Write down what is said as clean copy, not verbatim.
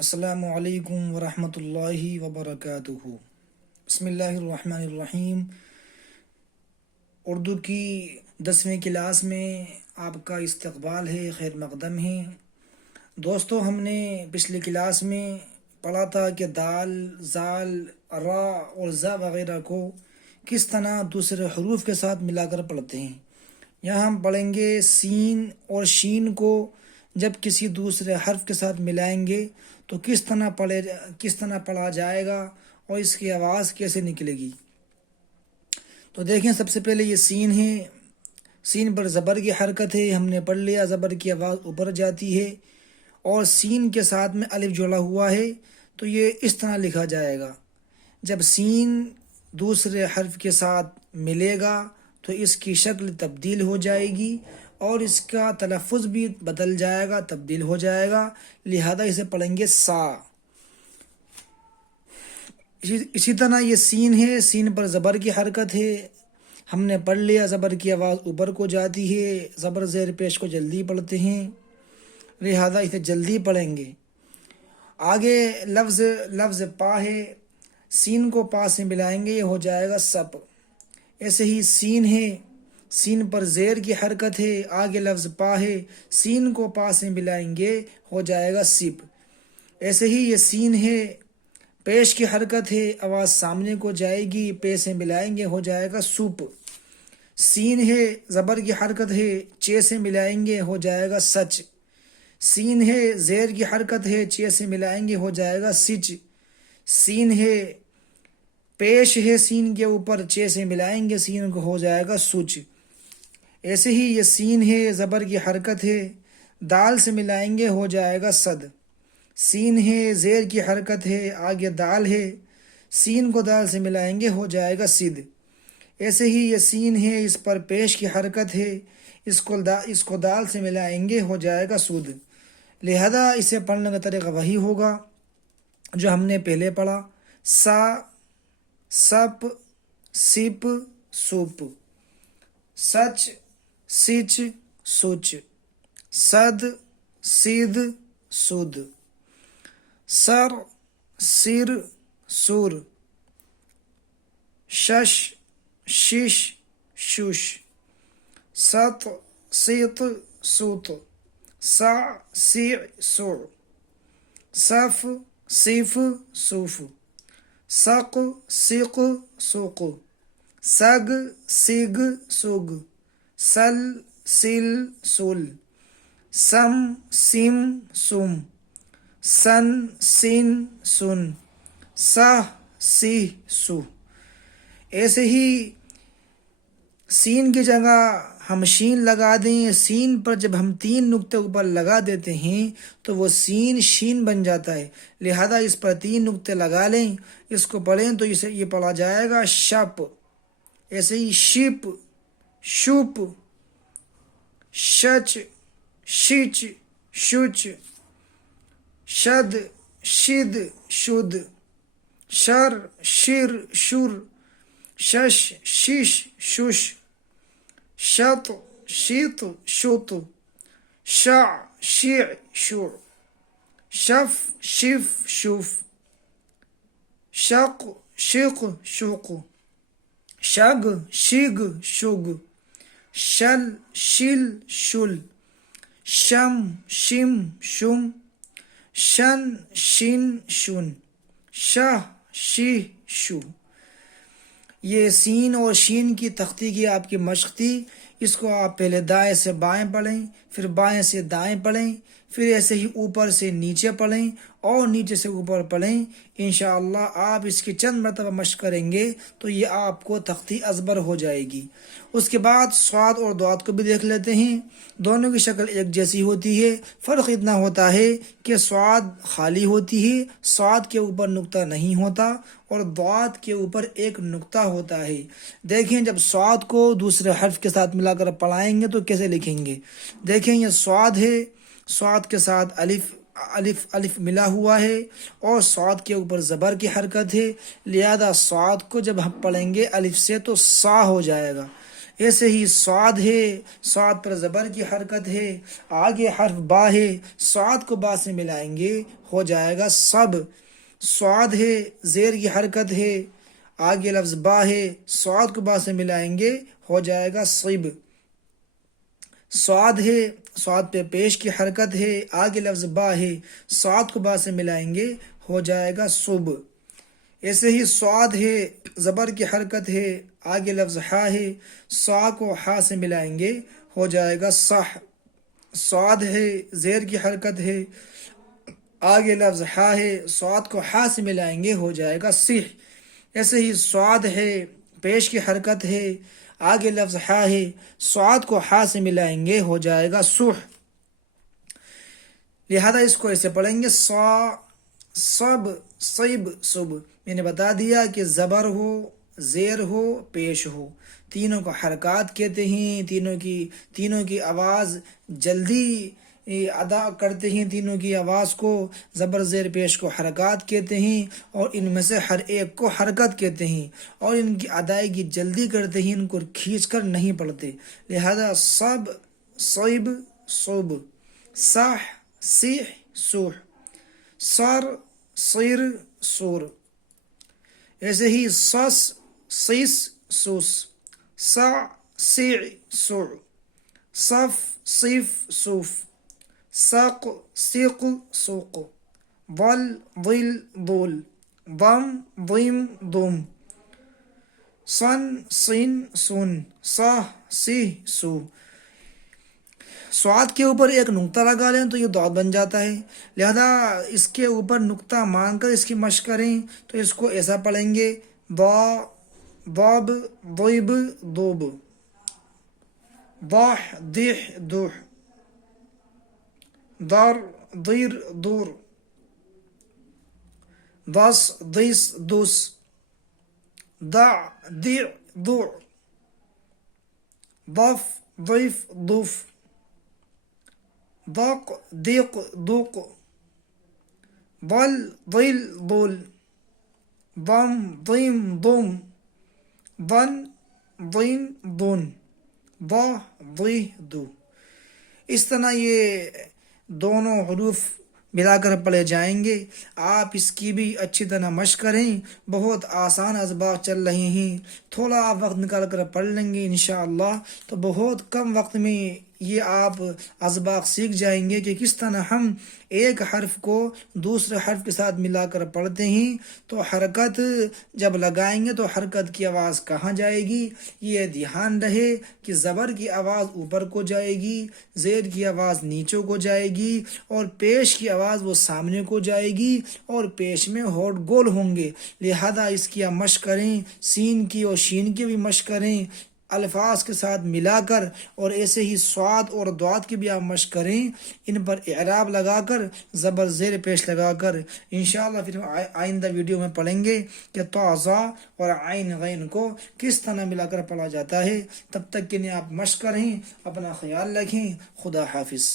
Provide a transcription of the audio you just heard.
السلام علیکم ورحمۃ اللہ وبرکاتہ۔ بسم اللہ الرحمن الرحیم۔ اردو کی 10ویں کلاس میں آپ کا استقبال ہے، خیر مقدم ہے۔ دوستو، ہم نے پچھلی کلاس میں پڑھا تھا کہ دال، زال، را اور زا وغیرہ کو کس طرح دوسرے حروف کے ساتھ ملا کر پڑھتے ہیں۔ یہاں ہم پڑھیں گے سین اور شین کو جب کسی دوسرے حرف کے ساتھ ملائیں گے تو کس طرح پڑھا جائے گا اور اس کی آواز کیسے نکلے گی۔ تو دیکھیں، سب سے پہلے یہ سین ہے۔ سین پر زبر کی حرکت ہے، ہم نے پڑھ لیا۔ زبر کی آواز اوپر جاتی ہے اور سین کے ساتھ میں الف جڑا ہوا ہے، تو یہ اس طرح لکھا جائے گا۔ جب سین دوسرے حرف کے ساتھ ملے گا تو اس کی شکل تبدیل ہو جائے گی اور اس کا تلفظ بھی بدل جائے گا، تبدیل ہو جائے گا، لہذا اسے پڑھیں گے سا۔ اسی طرح یہ سین ہے، سین پر زبر کی حرکت ہے، ہم نے پڑھ لیا۔ زبر کی آواز اوپر کو جاتی ہے، زبر زیر پیش کو جلدی پڑھتے ہیں، لہذا اسے جلدی پڑھیں گے۔ آگے لفظ پا ہے، سین کو پا سے ملائیں گے، یہ ہو جائے گا سپ۔ ایسے ہی سین ہے، سین پر زیر کی حرکت ہے، آگے لفظ پا ہے، سین کو پا سے ملائیں گے، ہو جائے گا سپ۔ ایسے ہی یہ سین ہے، پیش کی حرکت ہے، آواز سامنے کو جائے گی، پے سے ملائیں گے، ہو جائے گا سوپ۔ سین ہے، زبر کی حرکت ہے، چے سے ملائیں گے، ہو جائے گا سچ۔ سین ہے، زیر کی حرکت ہے، چے سے ملائیں گے، ہو جائے گا سچ۔ سین ہے، پیش ہے، سین کے اوپر چے سے ملائیں گے، سین کو ہو جائے گا سوچ۔ ایسے ہی یہ سین ہے، زبر کی حرکت ہے، دال سے ملائیں گے، ہو جائے گا صد۔ سین ہے، زیر کی حرکت ہے، آگے دال ہے، سین کو دال سے ملائیں گے، ہو جائے گا سد۔ ایسے ہی یہ سین ہے، اس پر پیش کی حرکت ہے، اس کو دال سے ملائیں گے، ہو جائے گا سود۔ لہذا اسے پڑھنے کا طریقہ وہی ہوگا جو ہم نے پہلے پڑھا۔ سا، سپ، سپ، سوپ، سچ، سچ، سوچ، صد، سید، سود، سر، سر، سور، شش، شش، شش، ست، سیت، سوت، سع، سیع، سوع، صف، صف، صوف، سق، سق، سوق، سگ، سگ، سوگ، سل، سل، سل، سم، سم، سم، سن، سن، سن، سہ، سہ، سو۔ ایسے ہی سین کی جگہ ہم شین لگا دیں، سین پر جب ہم 3 نقطے اوپر لگا دیتے ہیں تو وہ سین شین بن جاتا ہے، لہذا اس پر 3 نقطے لگا لیں، اس کو پڑھیں تو یہ پڑھا جائے گا شپ۔ ایسے ہی شپ، شوپ، شچ، شچ، شچ، شد، شد، شد، شر، شر، شر، شش، شش، شش، شط، شیط، شوط، شع، شیع، شوع، شف، شف، شوف، شق، شق، شوق، شگ، شگ، شگ، شل، شل، شل، شم، شم، شم، شن، شن، شن، شہ، شہ، شو۔ یہ سین اور شین کی تختی کی آپ کی مشق تھی۔ اس کو آپ پہلے دائیں سے بائیں پڑھیں، پھر بائیں سے دائیں پڑھیں، پھر ایسے ہی اوپر سے نیچے پڑھیں اور نیچے سے اوپر پڑھیں۔ انشاءاللہ آپ اس کی چند مرتبہ مشق کریں گے تو یہ آپ کو تختی ازبر ہو جائے گی۔ اس کے بعد صاد اور ضاد کو بھی دیکھ لیتے ہیں۔ دونوں کی شکل ایک جیسی ہوتی ہے، فرق اتنا ہوتا ہے کہ صاد خالی ہوتی ہے، صاد کے اوپر نقطہ نہیں ہوتا اور ضاد کے اوپر ایک نقطہ ہوتا ہے۔ دیکھیں، جب صاد کو دوسرے حرف کے ساتھ ملا کر پڑھائیں گے تو کیسے لکھیں گے۔ دیکھیں، یہ صاد ہے، صاد کے ساتھ الف ملا ہوا ہے اور صاد کے اوپر زبر کی حرکت ہے، لہذا صاد کو جب ہم پڑھیں گے الف سے تو سا ہو جائے گا۔ ایسے ہی صاد ہے، صاد پر زبر کی حرکت ہے، آگے حرف با ہے، صاد کو با سے ملائیں گے ہو جائے گا سب۔ صاد ہے، زیر کی حرکت ہے، آگے لفظ با ہے، صاد کو با سے ملائیں گے ہو جائے گا صب۔ صاد ہے، صاد پہ پیش کی حرکت ہے، آگے لفظ با ہے، صاد کو با سے ملائیں گے ہو جائے گا صب۔ ایسے ہی صاد ہے، زبر کی حرکت ہے، آگے لفظ ہا ہے، صا کو ہا سے ملائیں گے ہو جائے گا صح۔ صاد ہے، زیر کی حرکت ہے، آگے لفظ ہا ہے، صاد کو ہا سے ملائیں گے ہو جائے گا صح۔ ایسے ہی صاد ہے، پیش کی حرکت ہے، آگے لفظ ہا ہے، صاد کو ہا سے ملائیں گے ہو جائے گا صح۔ لہذا اس کو ایسے پڑھیں گے صا، صب، صیب، صب۔ میں نے بتا دیا کہ زبر ہو، زیر ہو، پیش ہو، تینوں کو حرکات کہتے ہیں، تینوں کی آواز جلدی ادا کرتے ہیں، تینوں کی آواز کو، زبر زیر پیش کو حرکات کہتے ہیں، اور ان میں سے ہر ایک کو حرکت کہتے ہیں، اور ان کی ادائیگی جلدی کرتے ہیں، ان کو کھینچ کر نہیں پڑھتے۔ لہذا صب، صیب، صب، صح، صیح، صوح، صر، صیر، صور۔ ایسے ہی صص، صیص، سوس، صع، صیع، صوع، صف، صیف، صوف، صق، صیق، سوق، ضل، ضل، ضول، ضم، ضیم، ضم، صن، صین، سن، صح، صیح، سو۔ صاد کے اوپر ایک نقطہ لگا لیں تو یہ ضاد بن جاتا ہے، لہذا اس کے اوپر نقطہ مان کر اس کی مشق کریں تو اس کو ایسا پڑھیں گے ضا، ضب، ضیب، ضوب، ضح، ضح، ضح، ضر، ضیر، ضور، ضص، ضیص، ضس، ضع، ضع، ضع، ضف، ضیف، ضف، ضق، ضیق، ضوق، ضل، ضل، ضل، ضم، ضیم، ضم، ضن، ضین، ضن، ضح، ضیح، ضو۔ اس طرح یہ دونوں حروف ملا کر پڑھے جائیں گے۔ آپ اس کی بھی اچھی طرح مشق کریں، بہت آسان اسباق چل رہے ہیں، تھوڑا آپ وقت نکال کر پڑھ لیں گے انشاءاللہ تو بہت کم وقت میں یہ آپ اسباق سیکھ جائیں گے کہ کس طرح ہم ایک حرف کو دوسرے حرف کے ساتھ ملا کر پڑھتے ہیں، تو حرکت جب لگائیں گے تو حرکت کی آواز کہاں جائے گی، یہ دھیان رہے کہ زبر کی آواز اوپر کو جائے گی، زیر کی آواز نیچوں کو جائے گی، اور پیش کی آواز وہ سامنے کو جائے گی، اور پیش میں ہونٹ گول ہوں گے۔ لہذا اس کی آپ مشق کریں، سین کی اور شین کی بھی مشق کریں الفاظ کے ساتھ ملا کر، اور ایسے ہی صاد اور ضاد کی بھی آپ مشق کریں، ان پر اعراب لگا کر، زبر زیر پیش لگا کر۔ انشاءاللہ پھر آئندہ ویڈیو میں پڑھیں گے کہ طا، ظا اور عین غین کو کس طرح ملا کر پڑھا جاتا ہے۔ تب تک کے لیے آپ مشق کریں، اپنا خیال رکھیں، خدا حافظ۔